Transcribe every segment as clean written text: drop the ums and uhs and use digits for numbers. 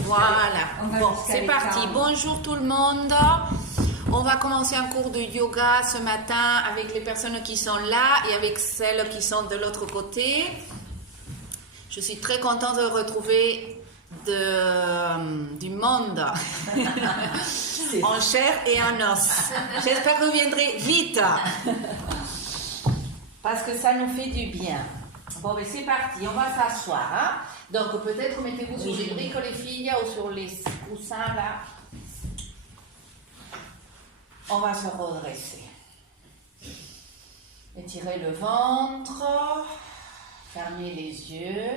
Voilà. Bon, c'est parti. Bonjour tout le monde. On va commencer un cours de yoga ce matin avec les personnes qui sont là et avec celles qui sont de l'autre côté. Je suis très contente de retrouver du monde en chair et en os. J'espère que vous viendrez vite parce que ça nous fait du bien. Bon, mais c'est parti, on va s'asseoir. Hein? Donc, peut-être mettez-vous sur les briques, les filles, ou sur les coussins, là. On va se redresser. Étirez le ventre. Fermez les yeux.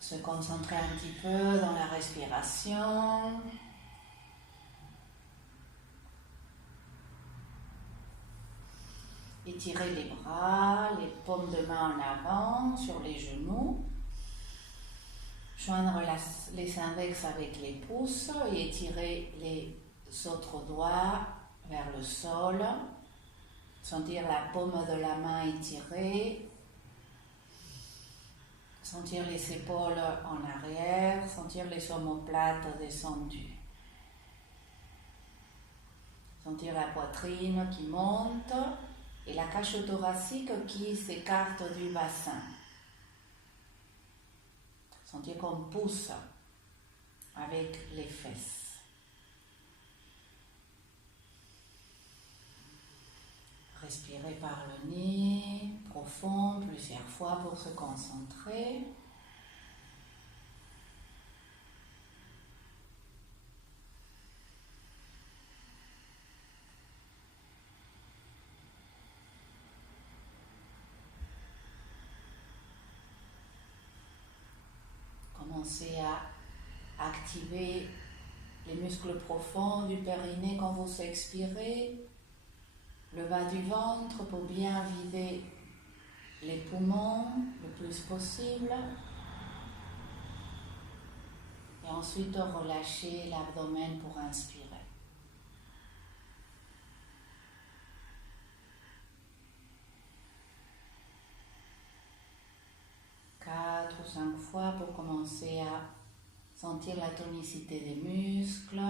Se concentrer un petit peu dans la respiration. Étirez les bras, les paumes de main en avant, sur les genoux. Joindre les index avec les pouces et étirer les autres doigts vers le sol. Sentir la paume de la main étirée. Sentir les épaules en arrière, sentir les omoplates descendues. Sentir la poitrine qui monte. Et la cage thoracique qui s'écarte du bassin. Sentir qu'on pousse avec les fesses. Respirez par le nez, profond, plusieurs fois pour se concentrer. Commencez à activer les muscles profonds du périnée quand vous expirez, le bas du ventre pour bien vider les poumons le plus possible. Et ensuite relâchez l'abdomen pour inspirer. 4 ou 5 fois pour commencer à sentir la tonicité des muscles,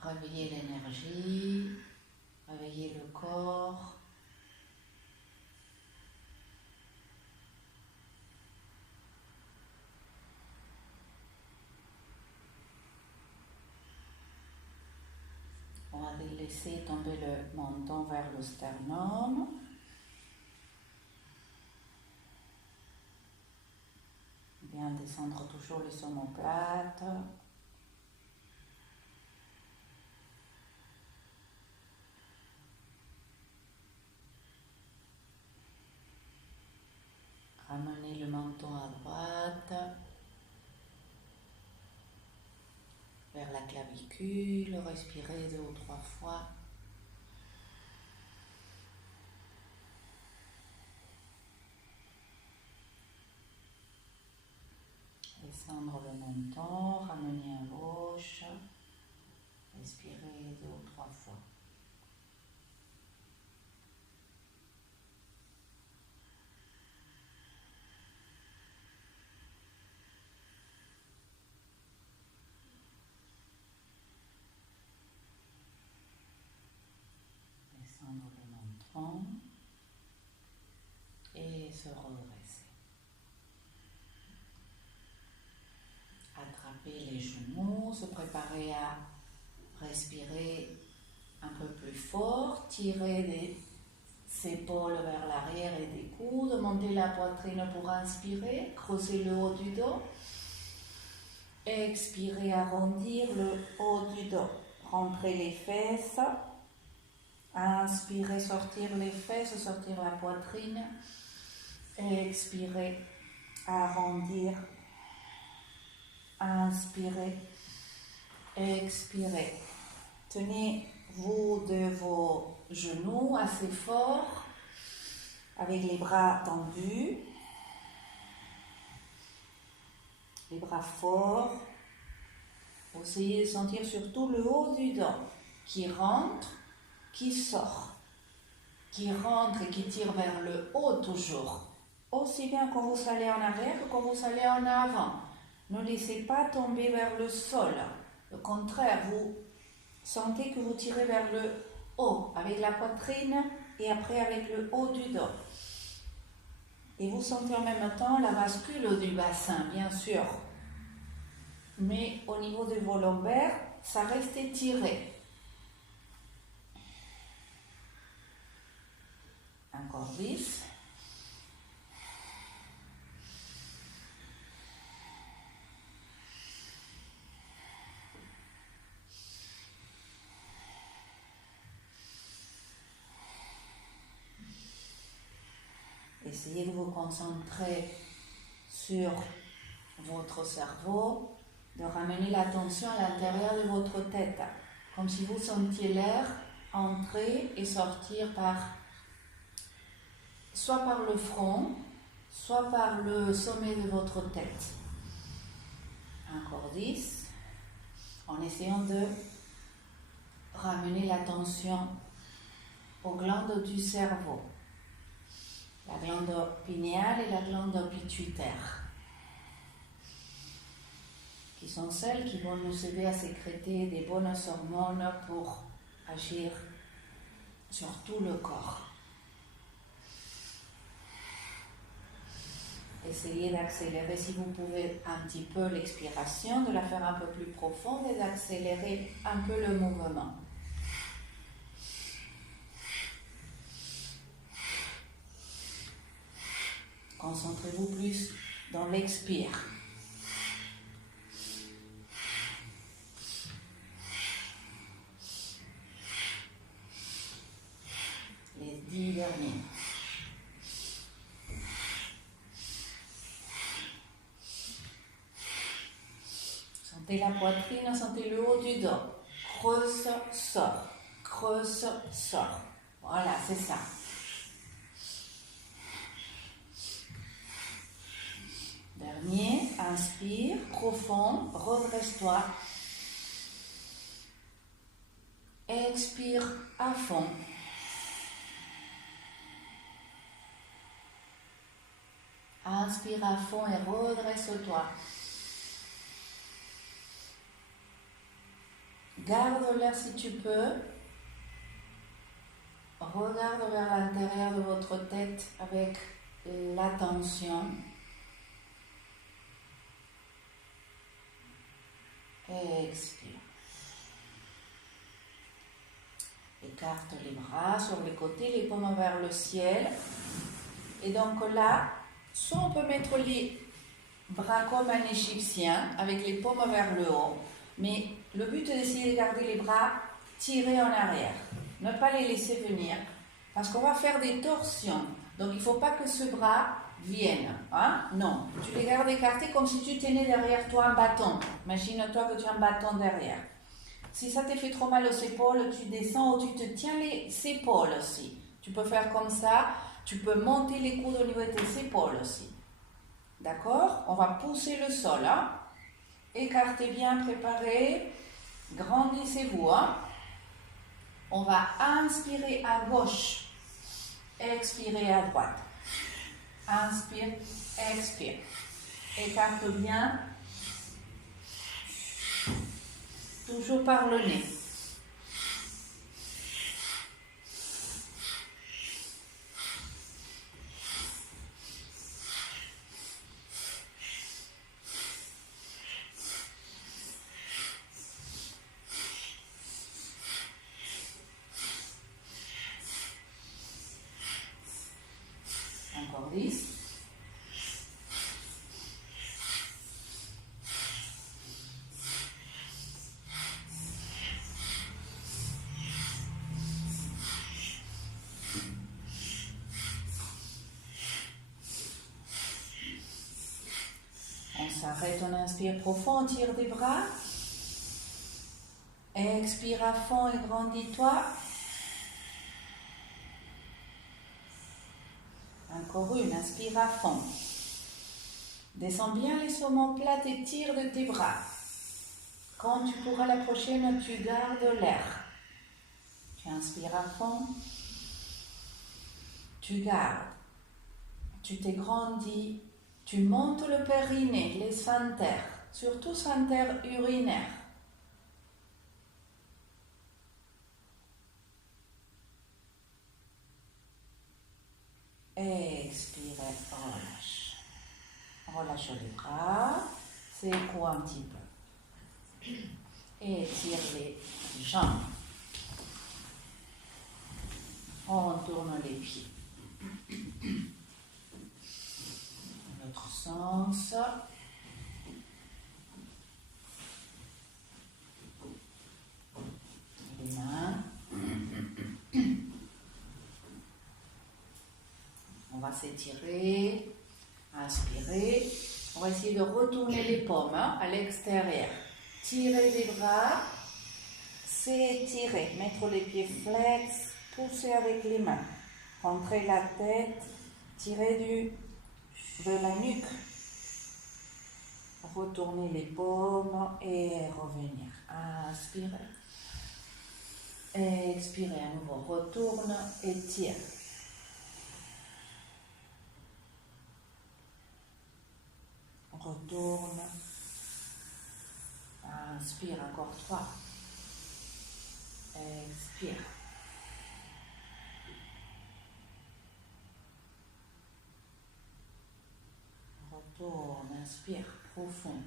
réveiller l'énergie, réveiller le corps. On va laisser tomber le menton vers le sternum. Bien descendre toujours les omoplates. Ramenez le menton à droite. Vers la clavicule. Respirez 2 ou 3 fois. Descendre le menton, ramener à gauche, respirez 2 ou 3 fois. Descendre le menton et se redresser. Attraper les genoux, se préparer à respirer un peu plus fort, tirer des épaules vers l'arrière et des coudes, monter la poitrine pour inspirer, creuser le haut du dos, expirer, arrondir le haut du dos, rentrer les fesses, inspirer, sortir les fesses, sortir la poitrine, expirer, arrondir. Inspirez, expirez. Tenez-vous de vos genoux assez fort, avec les bras tendus, les bras forts. Essayez de sentir surtout le haut du dos qui rentre, qui sort. qui rentre et qui tire vers le haut toujours. Aussi bien quand vous allez en arrière que quand vous allez en avant. Ne laissez pas tomber vers le sol. Au contraire, vous sentez que vous tirez vers le haut avec la poitrine et après avec le haut du dos. Et vous sentez en même temps la bascule du bassin, bien sûr. Mais au niveau de vos lombaires, ça reste étiré. Encore 10. Essayez de vous concentrer sur votre cerveau, de ramener l'attention à l'intérieur de votre tête, comme si vous sentiez l'air entrer et sortir soit par le front, soit par le sommet de votre tête. Encore 10, en essayant de ramener l'attention aux glandes du cerveau. La glande pinéale et la glande pituitaire, qui sont celles qui vont nous aider à sécréter des bonnes hormones pour agir sur tout le corps. Essayez d'accélérer si vous pouvez un petit peu l'expiration, de la faire un peu plus profonde et d'accélérer un peu le mouvement. Concentrez-vous plus dans l'expire. Les 10 derniers. Sentez la poitrine, sentez le haut du dos. Creuse, sort. Creuse, sort. Voilà, c'est ça. Dernier, inspire, profond, redresse-toi. Expire à fond. Inspire à fond et redresse-toi. Garde l'air si tu peux. Regarde vers l'intérieur de votre tête avec l'attention. Expire. Écarte les bras sur les côtés, les paumes vers le ciel. Et donc là, soit on peut mettre les bras comme un égyptien, avec les paumes vers le haut, mais le but est d'essayer de garder les bras tirés en arrière. Ne pas les laisser venir, parce qu'on va faire des torsions. Donc il ne faut pas que ce bras vienne. Hein? Non, tu les gardes écartés comme si tu tenais derrière toi un bâton. Imagine-toi que tu as un bâton derrière. Si ça te fait trop mal aux épaules, tu descends ou tu te tiens les épaules aussi. Tu peux faire comme ça, tu peux monter les coudes au niveau de tes épaules aussi. D'accord? On va pousser le sol. Hein? Écartez bien, préparez. Grandissez-vous. Hein? On va inspirer à gauche, expirer à droite. Inspire, expire. Écarte bien. Toujours par le nez. Encore 10. On s'arrête, on inspire profond, on tire des bras. Expire à fond et grandis-toi. Encore une, inspire à fond. Descends bien les omoplates et tire de tes bras. Quand tu pourras la prochaine, tu gardes l'air. Tu inspires à fond. tu gardes, tu t'égrandis, tu montes le périnée, les sphincters, surtout sphincter urinaire. Expire, relâche. Relâche les bras, secoue un petit peu. Étire les jambes. On tourne les pieds. L'autre sens. Les mains. On va s'étirer, inspirer. On va essayer de retourner les paumes à l'extérieur. Tirer les bras, s'étirer, mettre les pieds flex, pousser avec les mains. Rentrer la tête, tirer de la nuque. Retourner les paumes et revenir. Inspirez. Expirez à nouveau. Retourne et tire. Retourne. Inspire encore 3. Expire. Retourne, inspire profond.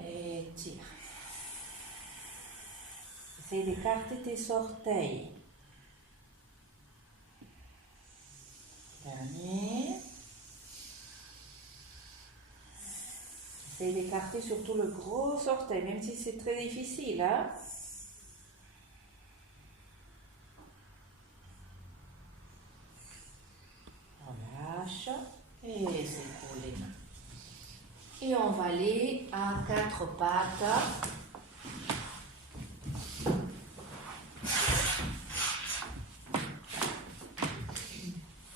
Et tire. Essaye d'écarter tes orteils. Dernier. Essaye d'écarter surtout le gros orteil, même si c'est très difficile. Hein? Relâche et secoue les mains. Et on va aller à 4 pattes.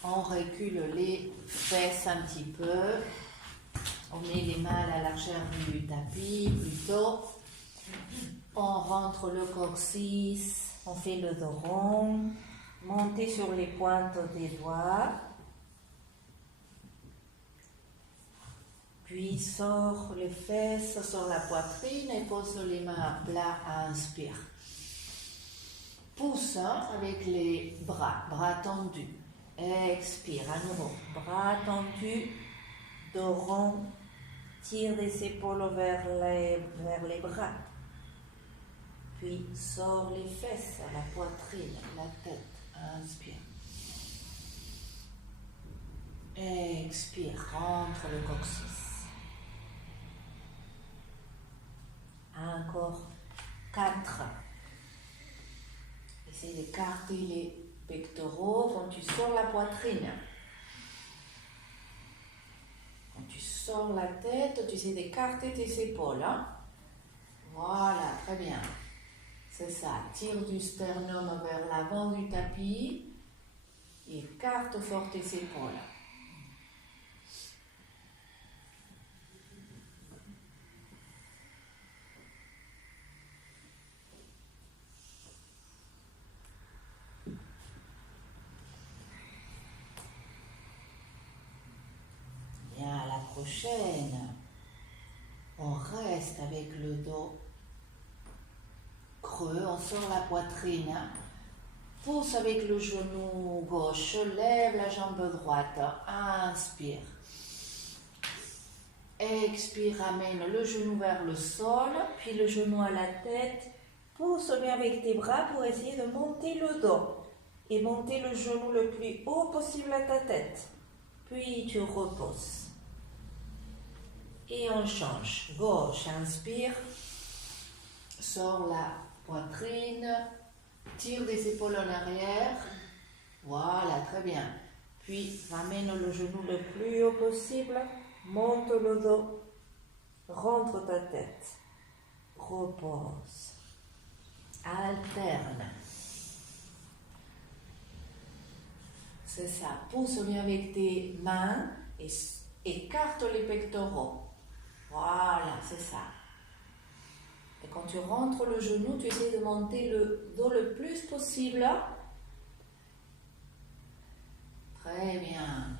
On recule les fesses un petit peu. On met les mains à la largeur du tapis plutôt. On rentre le coccyx. On fait le dos rond. Montez sur les pointes des doigts. Puis sort les fesses sur la poitrine et pose les mains à plat. Inspire. Pousse avec les bras tendus. Expire à nouveau. Bras tendus, dos rond. Tire les épaules vers les bras. Puis sors les fesses à la poitrine, la tête. Inspire. Expire, rentre le coccyx. Encore 4. Essaye d'écarter les pectoraux quand tu sors la poitrine. Quand tu sors la tête, tu essaies d'écarter tes épaules. Hein? Voilà, très bien. C'est ça. Tire du sternum vers l'avant du tapis. Écarte fort tes épaules. Bien, à la prochaine, on reste avec le dos creux, on sort la poitrine, pousse avec le genou gauche, lève la jambe droite, inspire. Expire, ramène le genou vers le sol, puis le genou à la tête, pousse bien avec tes bras pour essayer de monter le dos et monter le genou le plus haut possible à ta tête. Puis tu reposes. Et on change. Gauche, inspire. Sors la poitrine. Tire des épaules en arrière. Voilà, très bien. Puis ramène le genou le plus haut possible. Monte le dos. Rentre ta tête. Repose. Alterne. C'est ça. Pousse bien avec tes mains et écarte les pectoraux. Voilà, c'est ça. Et quand tu rentres le genou, tu essaies de monter le dos le plus possible très bien.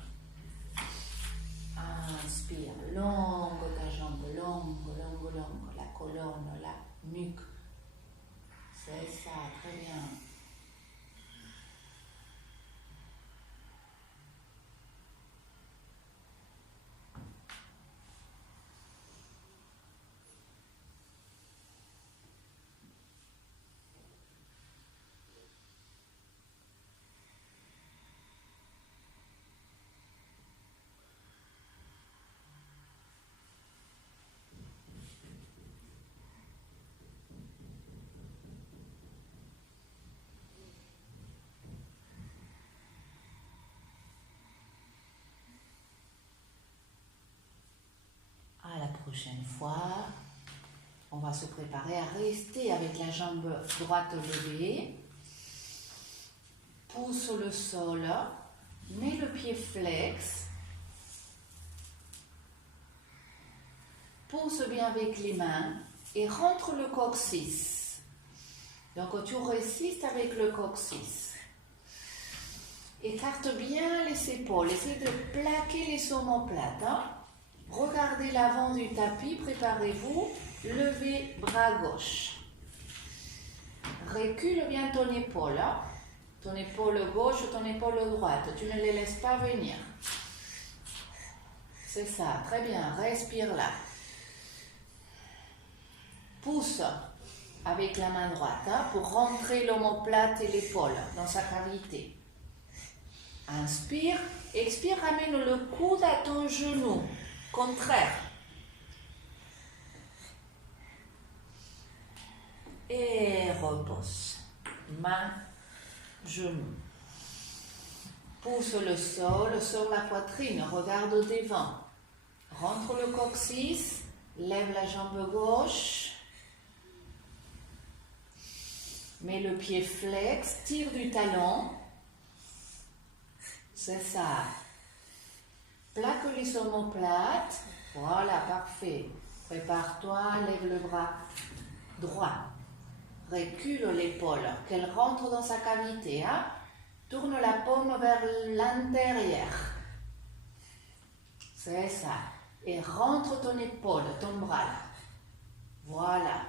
Inspire, longue ta jambe, longue, la colonne, la nuque. C'est ça, très bien. La prochaine fois, on va se préparer à rester avec la jambe droite levée. Pousse le sol, mets le pied flex. Pousse bien avec les mains et rentre le coccyx. Donc tu résistes avec le coccyx. Écarte bien les épaules, essaie de plaquer les omoplates. Regardez l'avant du tapis, préparez-vous, levez bras gauche. Recule bien ton épaule gauche, ton épaule droite, tu ne les laisses pas venir. C'est ça, très bien, respire là. Pousse avec la main droite pour rentrer l'omoplate et l'épaule dans sa cavité. Inspire, expire, ramène le coude à ton genou. Contraire. Et repose. Main, genou. Pousse le sol sur la poitrine. Regarde devant. Rentre le coccyx. Lève la jambe gauche. Mets le pied flex. Tire du talon. C'est ça. Plaque les omoplates. Voilà, parfait. Prépare-toi, lève le bras droit. Recule l'épaule, qu'elle rentre dans sa cavité. Tourne la paume vers l'intérieur. C'est ça. Et rentre ton épaule, ton bras là. Voilà.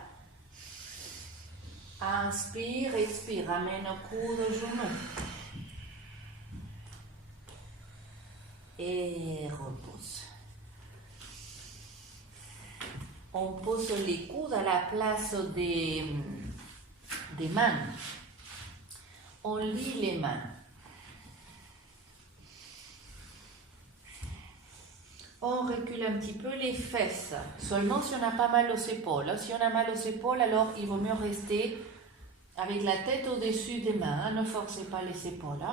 Inspire, expire. Ramène le coude au genou. Et repose. On pose les coudes à la place des mains. On lie les mains. On recule un petit peu les fesses. Seulement si on n'a pas mal aux épaules. Si on a mal aux épaules, alors il vaut mieux rester avec la tête au-dessus des mains. Ne forcez pas les épaules.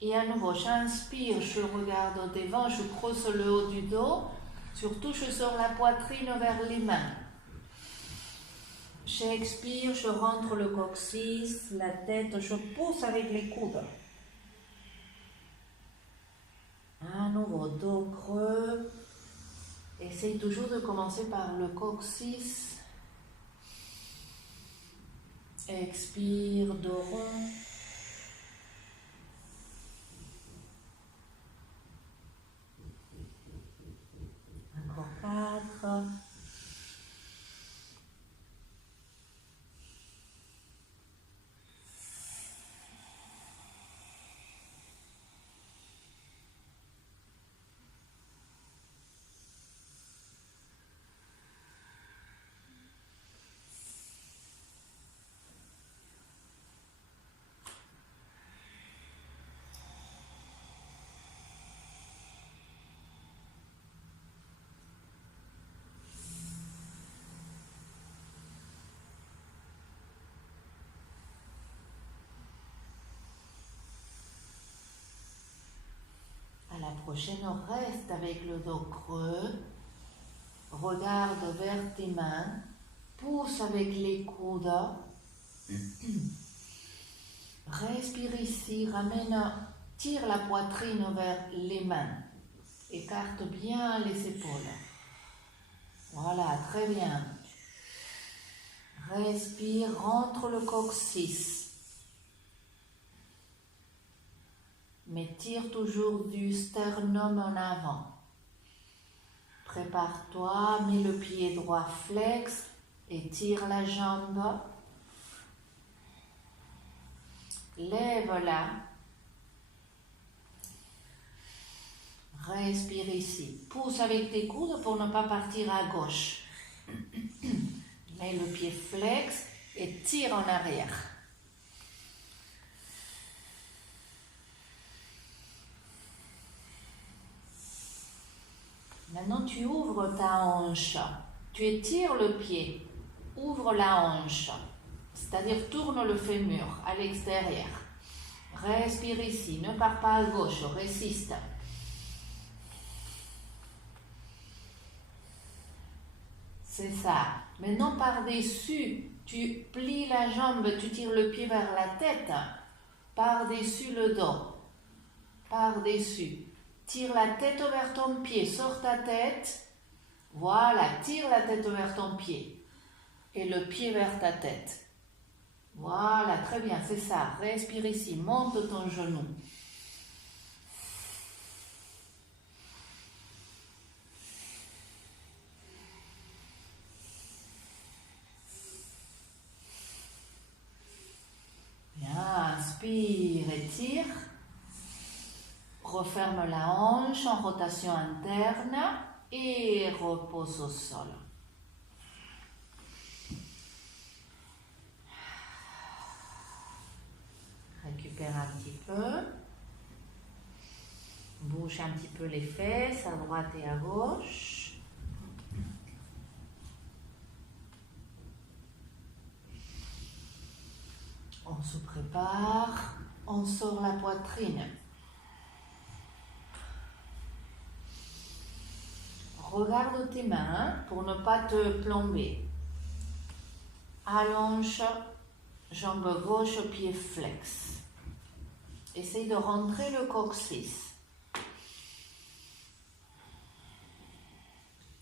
Et à nouveau, j'inspire, je regarde devant, je creuse le haut du dos, surtout je sors la poitrine vers les mains. J'expire, je rentre le coccyx, la tête, je pousse avec les coudes. À nouveau, dos creux. Essaye toujours de commencer par le coccyx. Expire, dos rond. Encore 4. La prochaine, reste avec le dos creux, regarde vers tes mains, pousse avec les coudes, respire ici, tire la poitrine vers les mains, écarte bien les épaules. Voilà, très bien. Respire, rentre le coccyx. mais tire toujours du sternum en avant. Prépare-toi, mets le pied droit flex et tire la jambe. Lève-la. Respire ici. Pousse avec tes coudes pour ne pas partir à gauche. Mets le pied flex et tire en arrière. Maintenant, tu ouvres ta hanche. Tu étires le pied. Ouvre la hanche. C'est-à-dire tourne le fémur à l'extérieur. Respire ici. Ne pars pas à gauche. Résiste. C'est ça. Maintenant, par-dessus, tu plies la jambe, tu tires le pied vers la tête. Par-dessus le dos. Par-dessus. Tire la tête vers ton pied. Sors ta tête. Voilà. Tire la tête vers ton pied. Et le pied vers ta tête. Voilà. Très bien. C'est ça. Respire ici. Monte ton genou. Inspire, étire. Referme la hanche en rotation interne et repose au sol. Récupère un petit peu. Bouge un petit peu les fesses à droite et à gauche. On se prépare, on sort la poitrine. Regarde tes mains pour ne pas te plomber. Allonge, jambe gauche, pied flex. Essaye de rentrer le coccyx.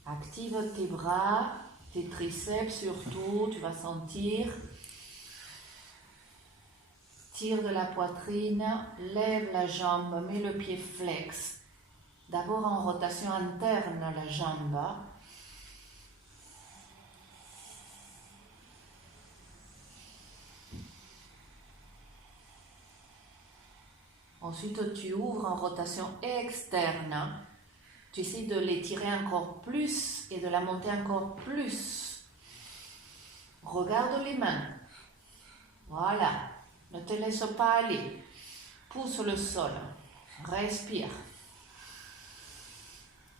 Active tes bras, tes triceps surtout, tu vas sentir. Tire de la poitrine, lève la jambe, mets le pied flex. D'abord en rotation interne la jambe. Ensuite tu ouvres en rotation externe. Tu essaies de l'étirer encore plus et de la monter encore plus. Regarde les mains. Voilà. Ne te laisse pas aller. Pousse le sol. Respire.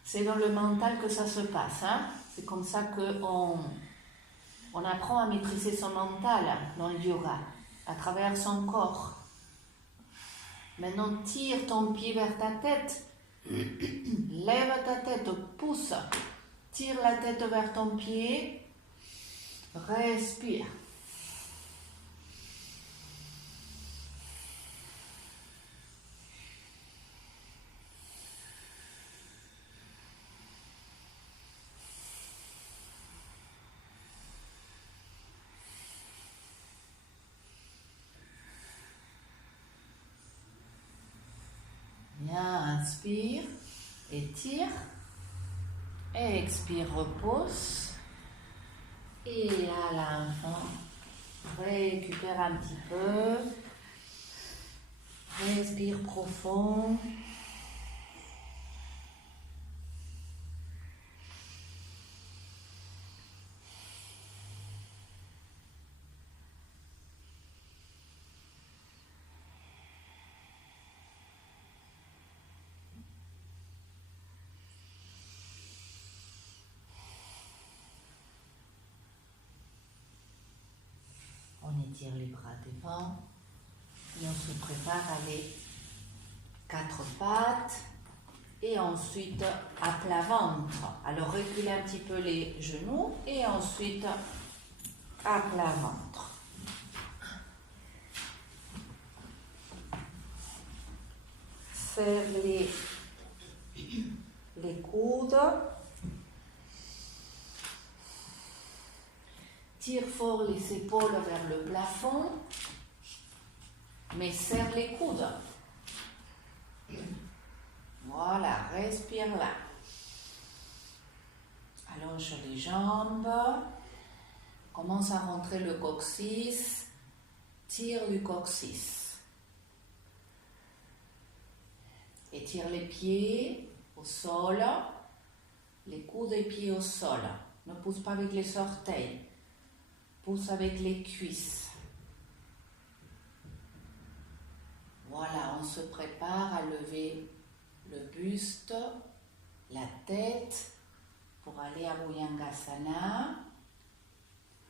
C'est dans le mental que ça se passe. Hein? C'est comme ça qu'on apprend à maîtriser son mental dans le yoga, à travers son corps. Maintenant, tire ton pied vers ta tête. Lève ta tête, pousse. Tire la tête vers ton pied. Respire. Bien, inspire, étire, expire, repose. Et à la fin, récupère un petit peu. Respire profond. On étire les bras devant et on se prépare à aller 4 pattes et ensuite à plat ventre. Alors reculez un petit peu les genoux et ensuite à plat ventre. Serre les coudes. Tire fort les épaules vers le plafond, mais serre les coudes. Respire là. Allonge les jambes. Commence à rentrer le coccyx. Tire du coccyx. Étire les pieds au sol. Les coudes des pieds au sol. Ne pousse pas avec les orteils. Pousse avec les cuisses. Voilà, on se prépare à lever le buste, la tête pour aller à Bhujangasana.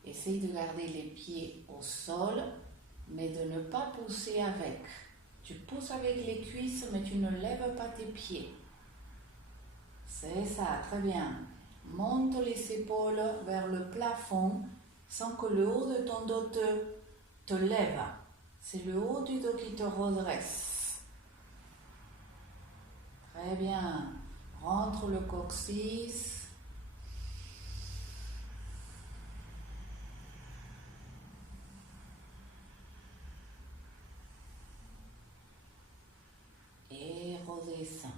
Essaye de garder les pieds au sol, mais de ne pas pousser avec. Tu pousses avec les cuisses, mais tu ne lèves pas tes pieds. C'est ça, très bien. Monte les épaules vers le plafond sans que le haut de ton dos te lève. C'est le haut du dos qui te redresse. Très bien. Rentre le coccyx. Et redescend.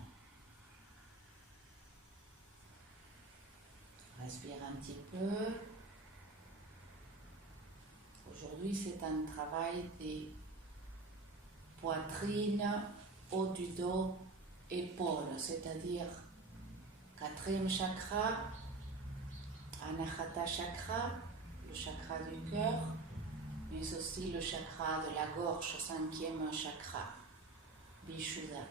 Respire un petit peu. Aujourd'hui, c'est un travail des poitrines, haut du dos, épaules, c'est-à-dire 4e chakra, Anahata chakra, le chakra du cœur, mais aussi le chakra de la gorge, 5e chakra, Vishuddha.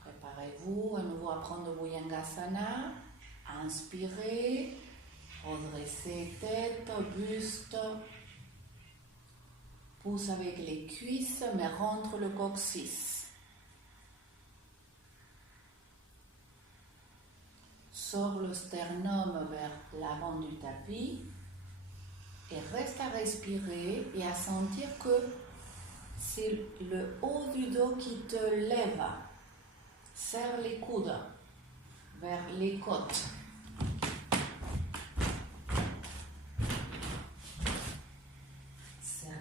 Préparez-vous à nouveau à prendre Bhujangasana. Inspirez, redressez tête, buste, pousse avec les cuisses, mais rentre le coccyx. Sors le sternum vers l'avant du tapis et reste à respirer et à sentir que c'est le haut du dos qui te lève. Serre les coudes vers les côtes. Serre.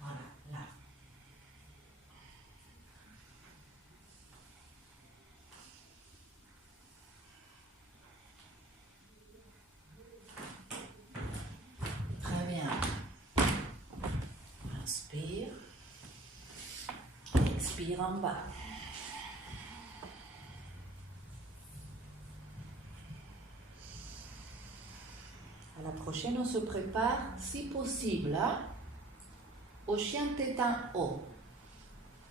Voilà, là. Très bien. Inspire. Expire en bas. À la prochaine, on se prépare, si possible, au chien tête en haut.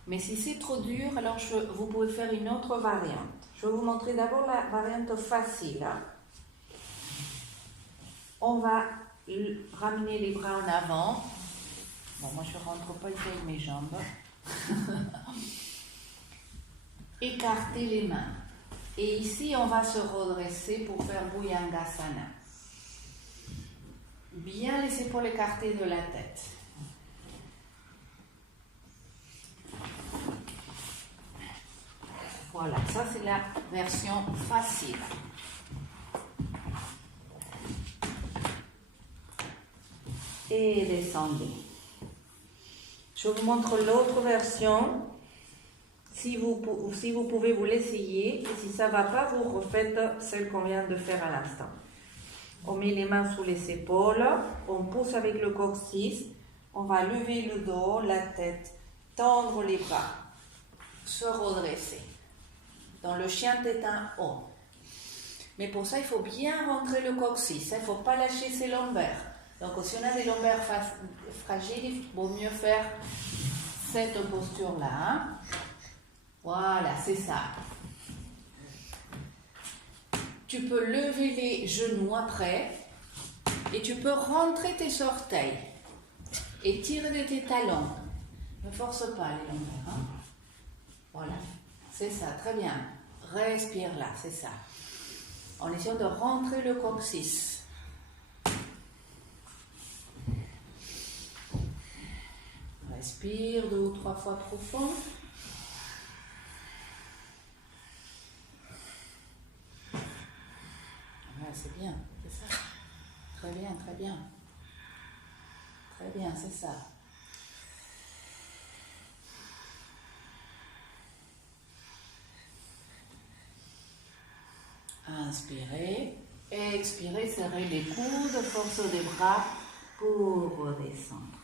Mais si c'est trop dur, alors vous pouvez faire une autre variante. Je vais vous montrer d'abord la variante facile. On va ramener les bras en avant. Bon, moi je ne rentre pas ici avec mes jambes. Écarter les mains. Et ici, on va se redresser pour faire Bhujangasana. Bien les épaules écartées de la tête. Voilà, ça c'est la version facile. Et descendez. Je vous montre l'autre version. Si vous pouvez, vous l'essayer. Et si ça ne va pas, vous refaites celle qu'on vient de faire à l'instant. On met les mains sous les épaules, on pousse avec le coccyx, on va lever le dos, la tête, tendre les bras, se redresser. Dans le chien tête en haut. Mais pour ça, il faut bien rentrer le coccyx, il ne faut pas lâcher ses lombaires. Donc si on a des lombaires fragiles, il vaut mieux faire cette posture-là. Hein? Voilà, c'est ça. Tu peux lever les genoux après et tu peux rentrer tes orteils et tirer de tes talons. Ne force pas les lombaires. Hein? Voilà, c'est ça, très bien. Respire là, c'est ça. En essayant de rentrer le coccyx. Respire 2 ou 3 fois profond. C'est bien, c'est ça. Très bien, très bien. Très bien, c'est ça. Inspirez. Expirez, serrez les coudes, force des bras pour redescendre.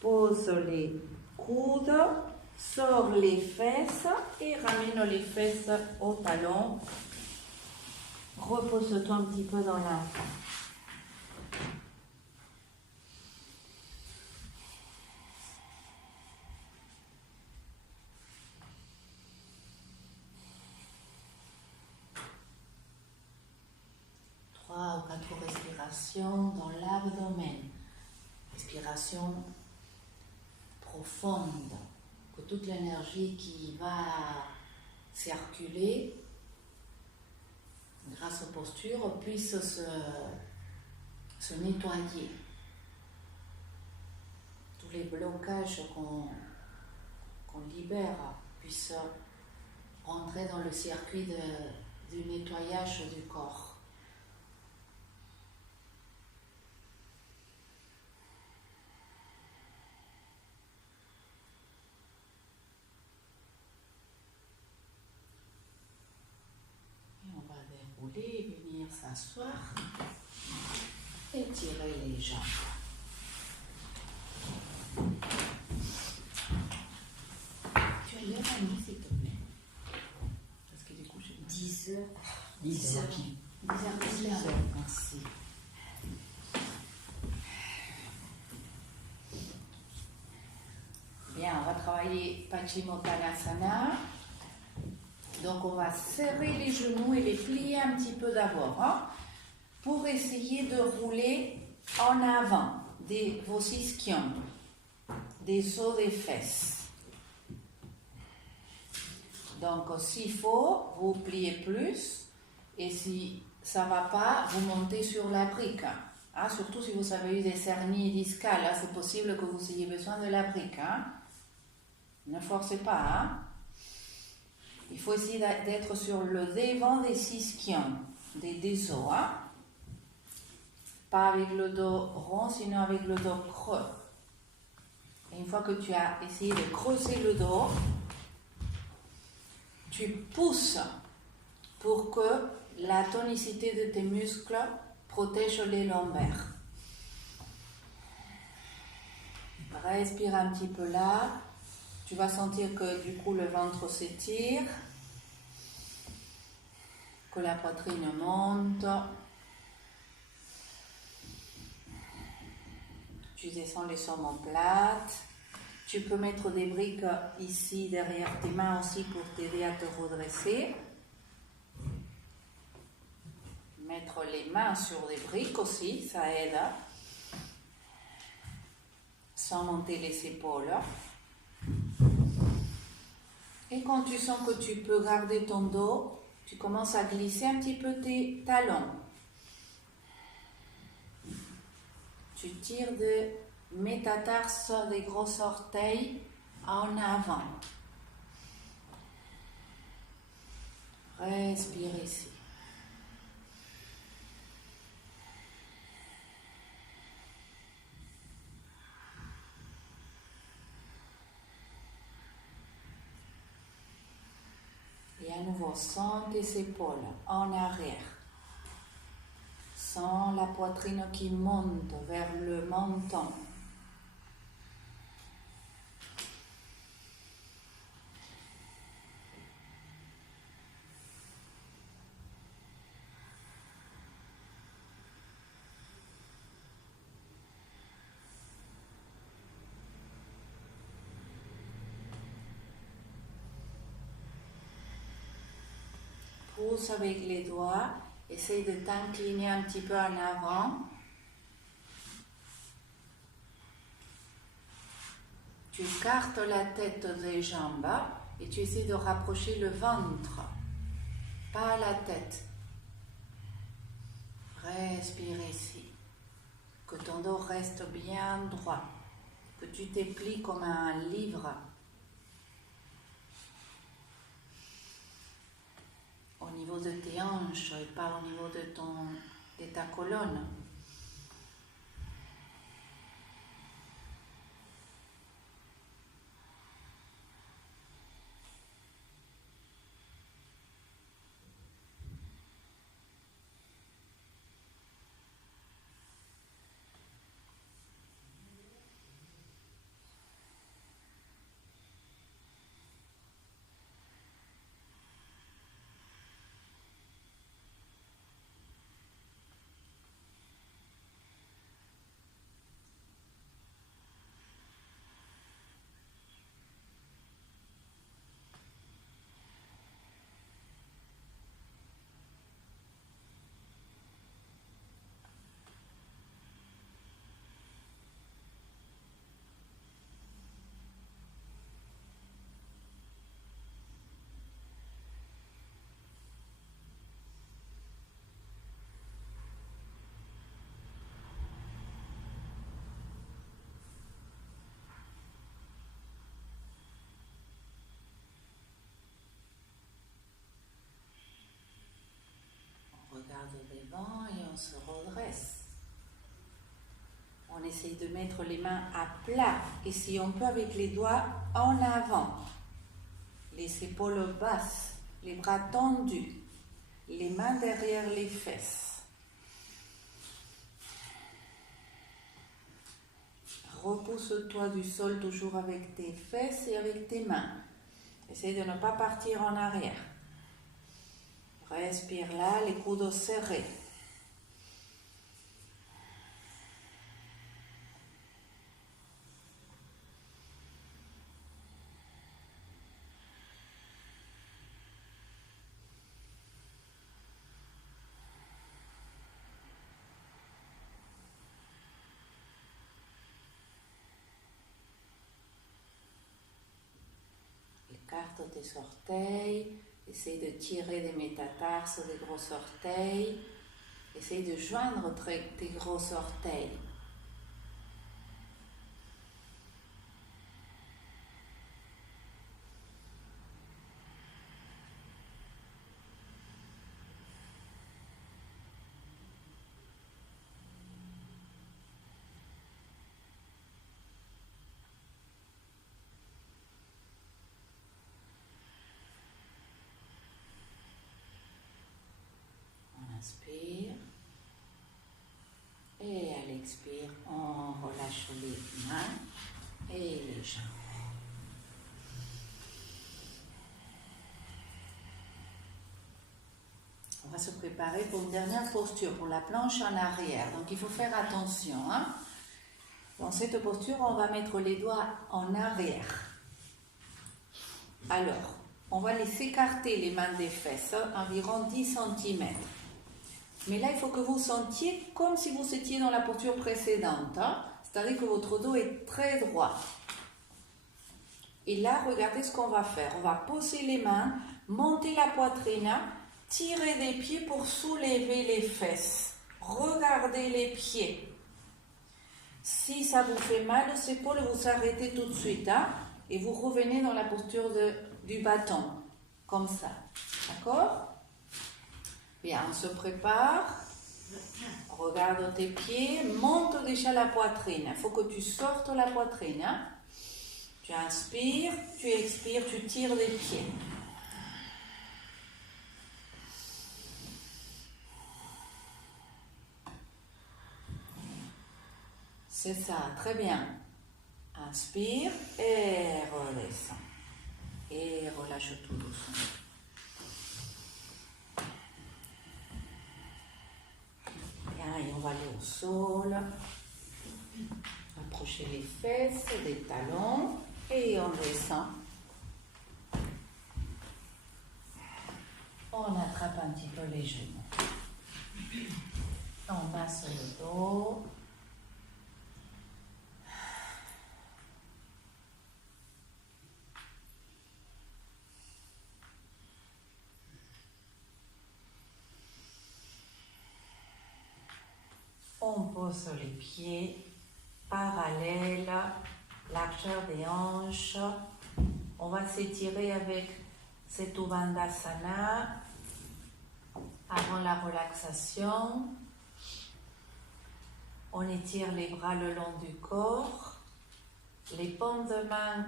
Pose les coudes, sors les fesses et ramène les fesses au talon. Repose-toi un petit peu dans l'enfant. Trois ou quatre respirations dans l'abdomen. Respiration profonde, que toute l'énergie qui va circuler grâce aux postures puisse se nettoyer. Tous les blocages qu'on libère puissent rentrer dans le circuit du nettoyage du corps. Et venir s'asseoir et tirer les jambes. Tu as l'heure à nous, s'il te plaît. Parce que du coup, j'ai 10 heures. 10 heures. 10 heures. Merci. Bien, on va travailler Paschimottanasana. Donc, on va serrer les genoux et les plier un petit peu d'abord, pour essayer de rouler en avant vos ischions, des os des fesses. Donc, s'il faut, vous pliez plus, et si ça ne va pas, vous montez sur la brique. Surtout si vous avez eu des hernies discales, c'est possible que vous ayez besoin de la brique. Ne forcez pas. Il faut essayer d'être sur le devant des ischions, des os. Pas avec le dos rond, sinon avec le dos creux. Et une fois que tu as essayé de creuser le dos, tu pousses pour que la tonicité de tes muscles protège les lombaires. Respire un petit peu là. Tu vas sentir que du coup le ventre s'étire, que la poitrine monte. Tu descends les omoplates. Tu peux mettre des briques ici derrière tes mains aussi pour t'aider à te redresser. Mettre les mains sur des briques aussi, ça aide. Sans monter les épaules. Et quand tu sens que tu peux garder ton dos, tu commences à glisser un petit peu tes talons. Tu tires de métatarses des gros orteils en avant. Respire ici. Et à nouveau, sens tes épaules en arrière. Sens la poitrine qui monte vers le menton. Pousse avec les doigts, essaye de t'incliner un petit peu en avant. Tu écartes la tête des jambes et tu essaies de rapprocher le ventre, pas la tête. Respire ici, que ton dos reste bien droit, que tu te plies comme un livre. Au niveau de tes hanches et pas au niveau de ta colonne. on se redresse. On essaye de mettre les mains à plat et si on peut avec les doigts en avant. Les épaules basses, les bras tendus, les mains derrière les fesses. Repousse-toi du sol toujours avec tes fesses et avec tes mains. Essaye de ne pas partir en arrière. Respire là, les coudes serrés. Écarte tes orteils, essaye de tirer des métatarses des gros orteils, essaye de joindre tes gros orteils. Inspire et à l'expire, on relâche les mains et les jambes. On va se préparer pour une dernière posture, pour la planche en arrière. Donc il faut faire attention. Dans cette posture, on va mettre les doigts en arrière. Alors, on va les écarter les mains des fesses, environ 10 cm. Mais là, il faut que vous sentiez comme si vous étiez dans la posture précédente. C'est-à-dire que votre dos est très droit. Et là, regardez ce qu'on va faire. On va poser les mains, monter la poitrine, tirer des pieds pour soulever les fesses. Regardez les pieds. Si ça vous fait mal aux épaules, vous arrêtez tout de suite. Et vous revenez dans la posture du bâton. Comme ça. D'accord ? Bien, on se prépare, regarde tes pieds, monte déjà la poitrine. Il faut que tu sortes la poitrine. Tu inspires, tu expires, tu tires les pieds. C'est ça, très bien. Inspire et redescends. Et relâche tout doucement. Et on va aller au sol, approcher les fesses, des talons et on descend. On attrape un petit peu les genoux. On masse le dos. On pose les pieds parallèles, largeur des hanches. On va s'étirer avec cette Uttanasana avant la relaxation. On étire les bras le long du corps. Les paumes de main,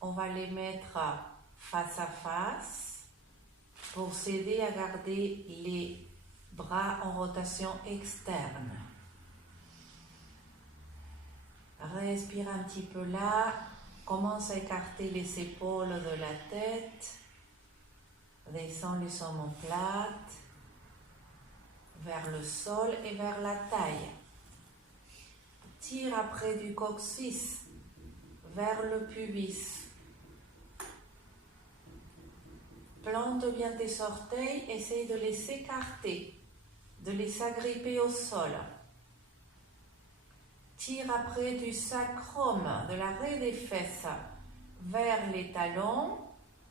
on va les mettre face à face pour s'aider à garder les bras en rotation externe. Respire un petit peu là, commence à écarter les épaules de la tête, descends les omoplates vers le sol et vers la taille. Tire après du coccyx vers le pubis. Plante bien tes orteils, essaye de les écarter, de les agripper au sol. Tire après du sacrum, de l'arrêt des fesses, vers les talons,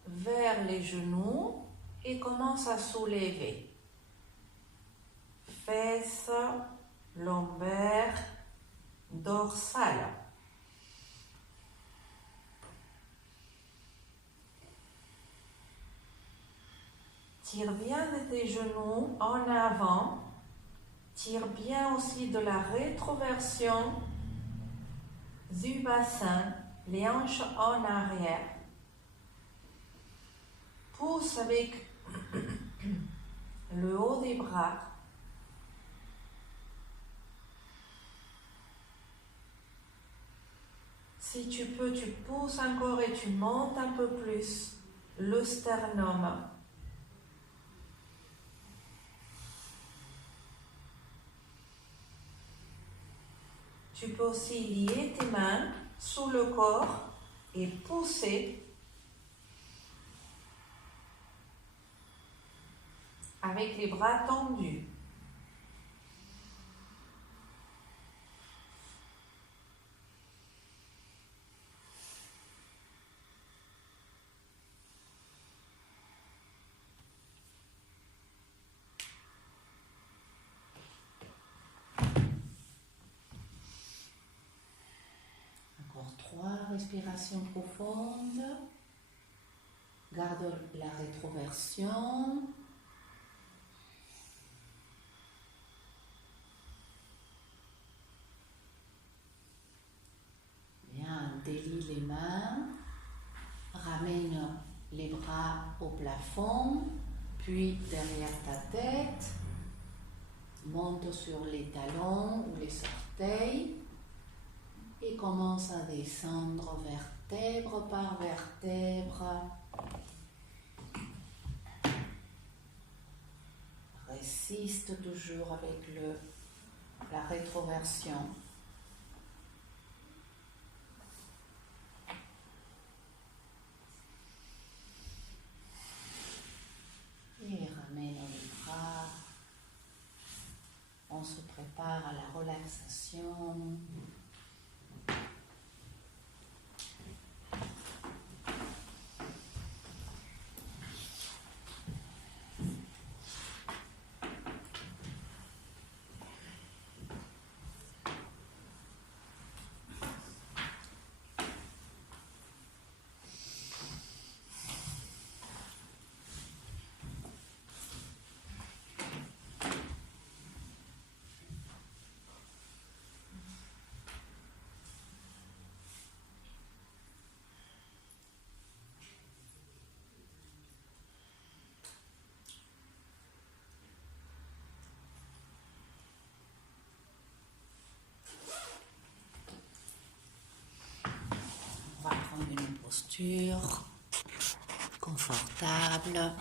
vers les genoux et commence à soulever. Fesses, lombaires, dorsale. Tire bien de tes genoux en avant. Tire bien aussi de la rétroversion du bassin, les hanches en arrière. Pousse avec le haut des bras. Si tu peux, tu pousses encore et tu montes un peu plus le sternum. Tu peux aussi lier tes mains sous le corps et pousser avec les bras tendus. Encore 3 respirations profondes. Garde la rétroversion. Bien, délie les mains. Ramène les bras au plafond, puis derrière ta tête. Monte sur les talons ou les orteils. Et commence à descendre vertèbre par vertèbre. Résiste toujours avec la rétroversion. Et ramène les bras. On se prépare à la relaxation. On va prendre une posture confortable.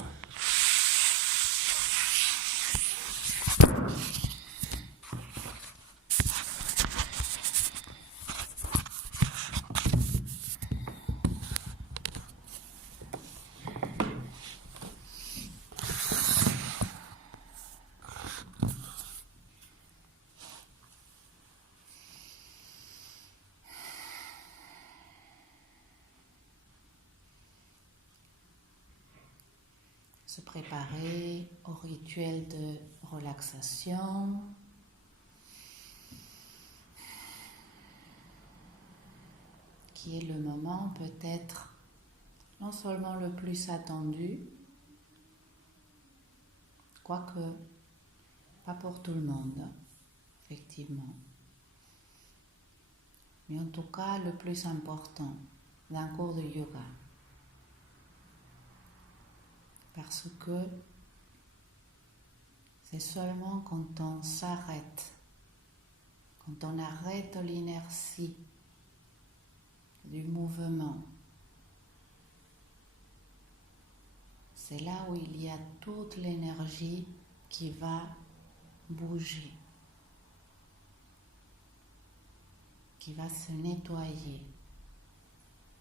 Se préparer au rituel de relaxation. Qui est le moment peut-être non seulement le plus attendu, quoique pas pour tout le monde, effectivement, mais en tout cas le plus important d'un cours de yoga. Parce que c'est seulement quand on s'arrête, quand on arrête l'inertie du mouvement, c'est là où il y a toute l'énergie qui va bouger, qui va se nettoyer,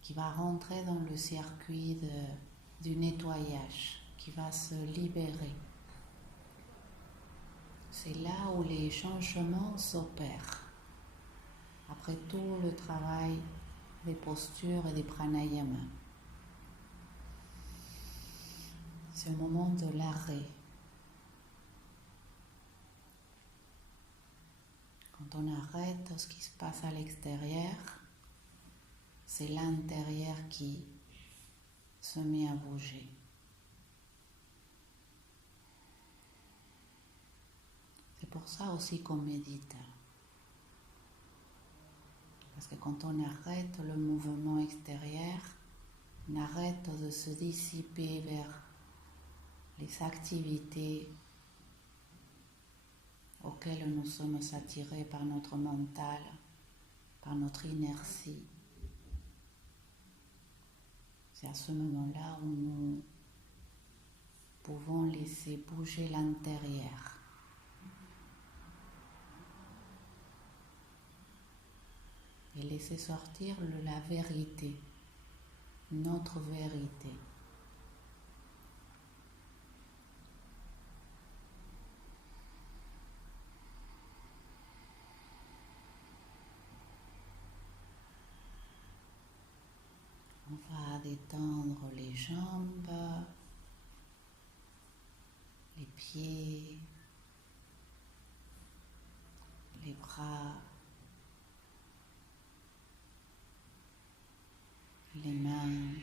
qui va rentrer dans le circuit du nettoyage, qui va se libérer. C'est là où les changements s'opèrent. Après tout le travail des postures et des pranayama. C'est le moment de l'arrêt. Quand on arrête ce qui se passe à l'extérieur, c'est l'intérieur qui se met à bouger. C'est C'est pour ça aussi qu'on médite. Parce que quand on arrête le mouvement extérieur, on arrête de se dissiper vers les activités auxquelles nous sommes attirés par notre mental, par notre inertie. C'est à ce moment-là où nous pouvons laisser bouger l'intérieur. Et laisser sortir la vérité, notre vérité. On va détendre les jambes, les pieds, les bras, les mains,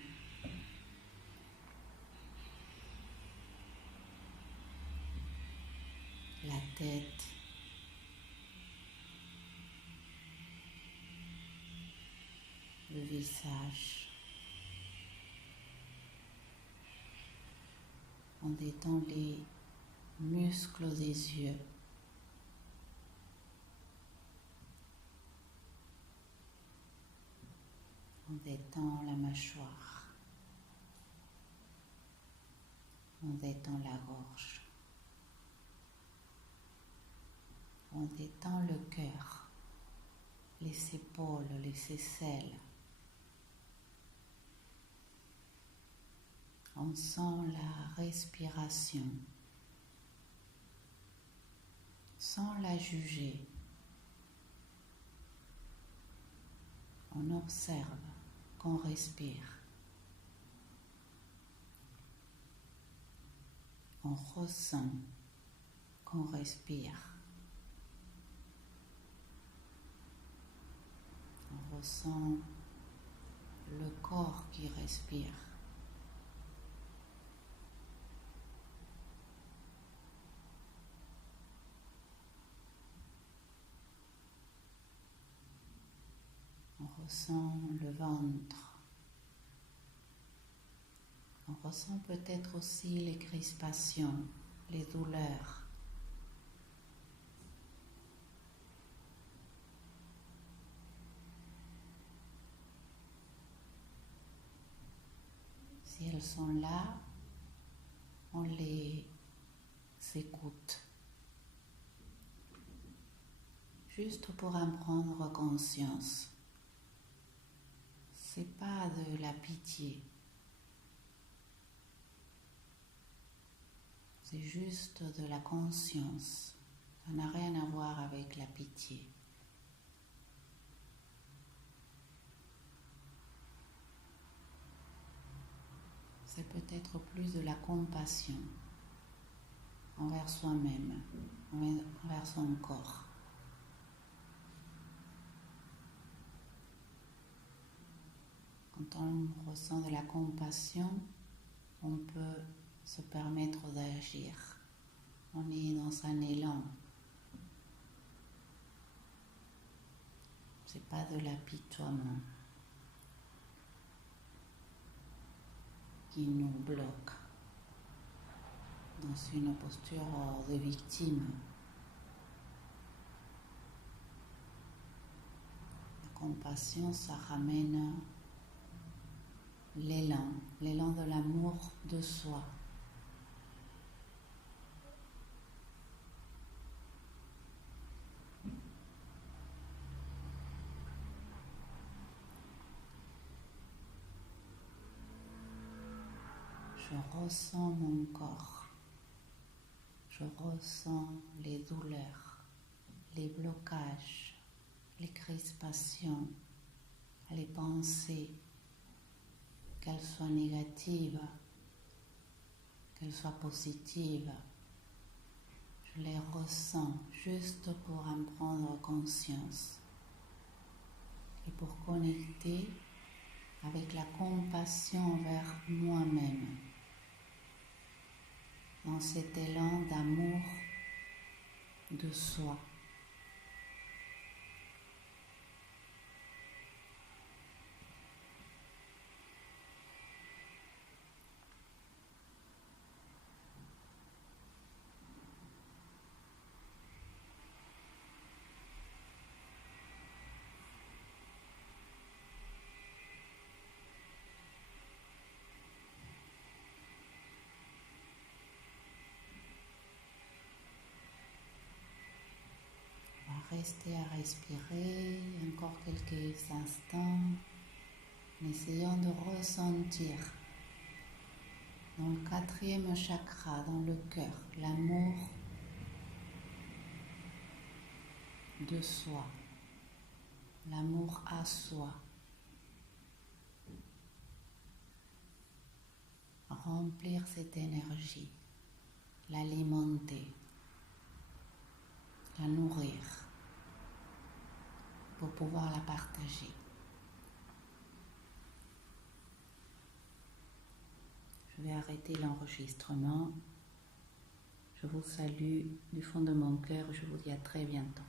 la tête, le visage. On détend les muscles des yeux. On détend la mâchoire. On détend la gorge. On détend le cœur, les épaules, les aisselles. On sent la respiration sans la juger. On observe qu'on respire. On ressent qu'on respire. On ressent le corps qui respire. On ressent le ventre. On ressent peut-être aussi les crispations, les douleurs. Si elles sont là, on les écoute. Juste pour en prendre conscience. C'est pas de la pitié. C'est juste de la conscience. Ça n'a rien à voir avec la pitié. C'est peut-être plus de la compassion envers soi-même, envers son corps. Quand on ressent de la compassion, on peut se permettre d'agir. On est dans un élan. C'est pas de l'apitoiement qui nous bloque dans une posture de victime. La compassion, ça ramène l'élan de l'amour de soi. Je ressens mon corps, je ressens les douleurs, les blocages, les crispations, les pensées, qu'elles soient négatives, qu'elles soient positives. Je les ressens juste pour en prendre conscience et pour connecter avec la compassion envers moi-même, dans cet élan d'amour de soi. Rester à respirer encore quelques instants en essayant de ressentir dans le 4e chakra, dans le cœur, l'amour de soi, l'amour à soi. Remplir cette énergie, l'alimenter, la nourrir, pour pouvoir la partager. Je vais arrêter l'enregistrement. Je vous salue du fond de mon cœur. Je vous dis à très bientôt.